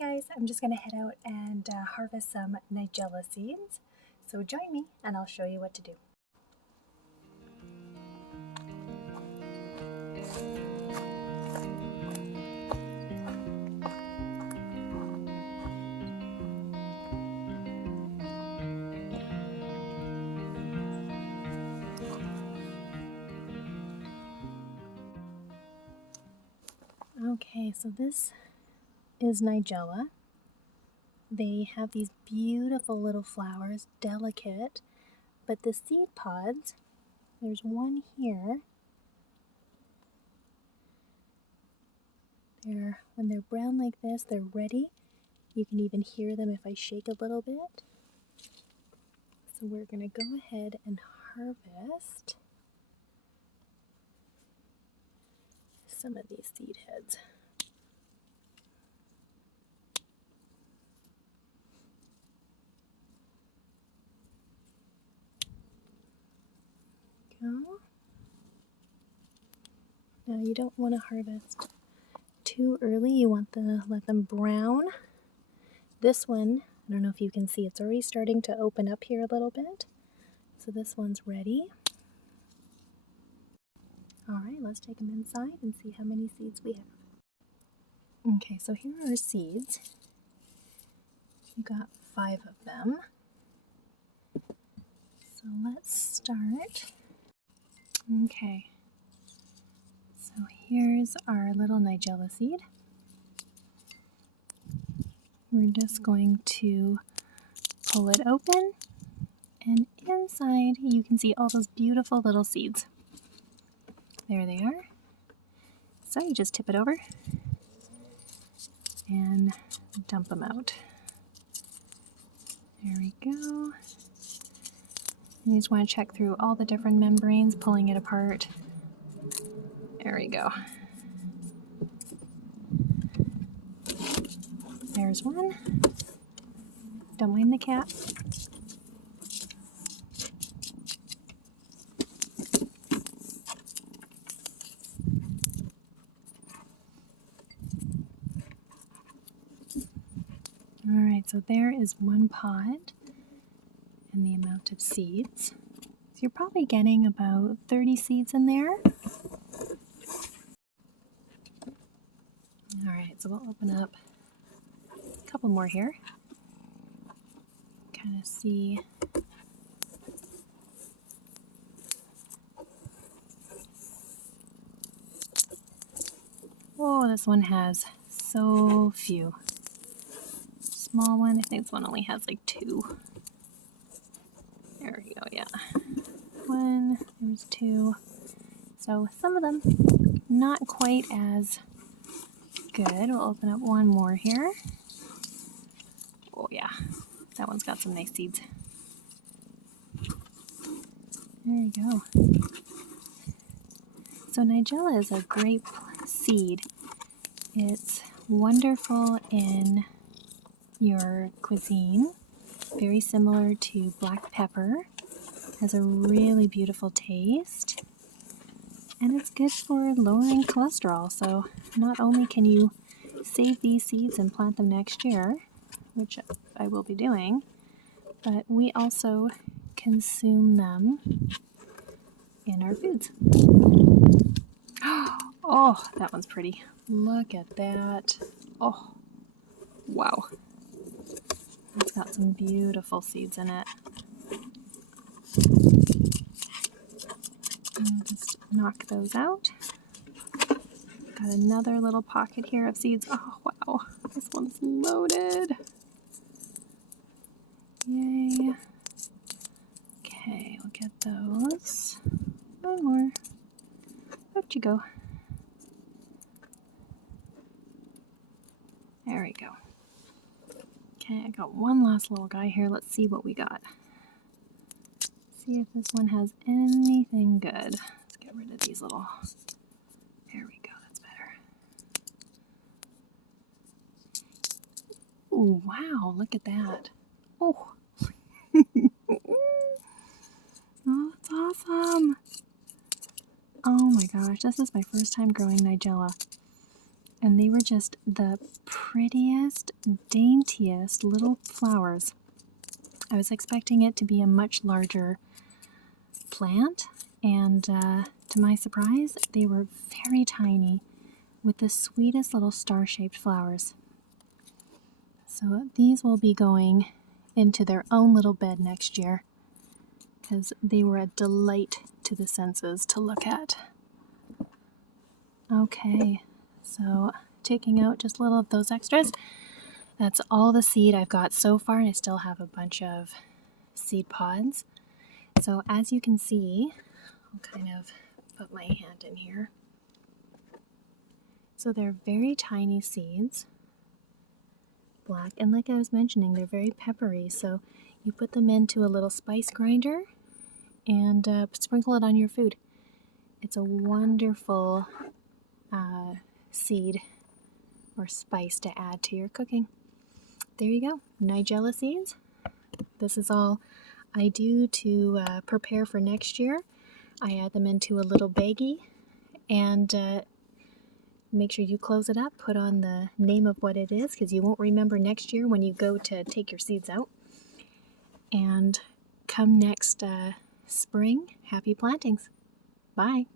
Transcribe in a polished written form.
guys, I'm just going to head out and harvest some Nigella seeds. So join me and I'll show you what to do. Okay, so this is Nigella. They have these beautiful little flowers, delicate, but the seed pods, there's one here. When they're brown like this, they're ready. You can even hear them if I shake a little bit. So we're going to go ahead and harvest some of these seed heads. Go. Now you don't want to harvest too early. You want to let them brown. This one, I don't know if you can see, it's already starting to open up here a little bit. So this one's ready. Alright, let's take them inside and see how many seeds we have. Okay, so here are our seeds. We've got 5 of them. So let's start. Okay, so here's our little Nigella seed. We're just going to pull it open, and inside you can see all those beautiful little seeds. There they are. So you just tip it over and dump them out. There we go. You just want to check through all the different membranes, pulling it apart. There we go. There's one. Don't mind the cat. Alright, so there is one pod and the amount of seeds. So you're probably getting about 30 seeds in there. Alright, so we'll open up a couple more here. Kind of see. Oh, this one has so few. Small one, I think this one only has like 2. There we go, yeah. 1, there's 2. So some of them not quite as good. We'll open up one more here. Oh yeah, that one's got some nice seeds. There you go. So Nigella is a great seed. It's wonderful in your cuisine. Very similar to black pepper. Has a really beautiful taste. And it's good for lowering cholesterol. So not only can you save these seeds and plant them next year, which I will be doing, but we also consume them in our foods. Oh, that one's pretty. Look at that. Oh, wow. It's got some beautiful seeds in it. And just knock those out. Got another little pocket here of seeds. Oh, wow. This one's loaded. Yay. Okay, we'll get those. One more. Out you go. There we go. Okay, I got one last little guy here. Let's see what we got. See if this one has anything good. Let's get rid of these little... There we go, that's better. Oh, wow, look at that. Oh. Oh, that's awesome. Oh my gosh, this is my first time growing Nigella. And they were just the prettiest, daintiest little flowers. I was expecting it to be a much larger plant, and to my surprise, they were very tiny with the sweetest little star-shaped flowers. So these will be going into their own little bed next year because they were a delight to the senses to look at. Okay, so taking out just a little of those extras. That's all the seed I've got so far, and I still have a bunch of seed pods. So as you can see, I'll kind of put my hand in here. So they're very tiny seeds, black, and like I was mentioning, they're very peppery. So you put them into a little spice grinder and sprinkle it on your food. It's a wonderful seed or spice to add to your cooking. There you go, Nigella seeds. This is all I do to prepare for next year. I add them into a little baggie and make sure you close it up, put on the name of what it is because you won't remember next year when you go to take your seeds out. And come next spring, happy plantings. Bye.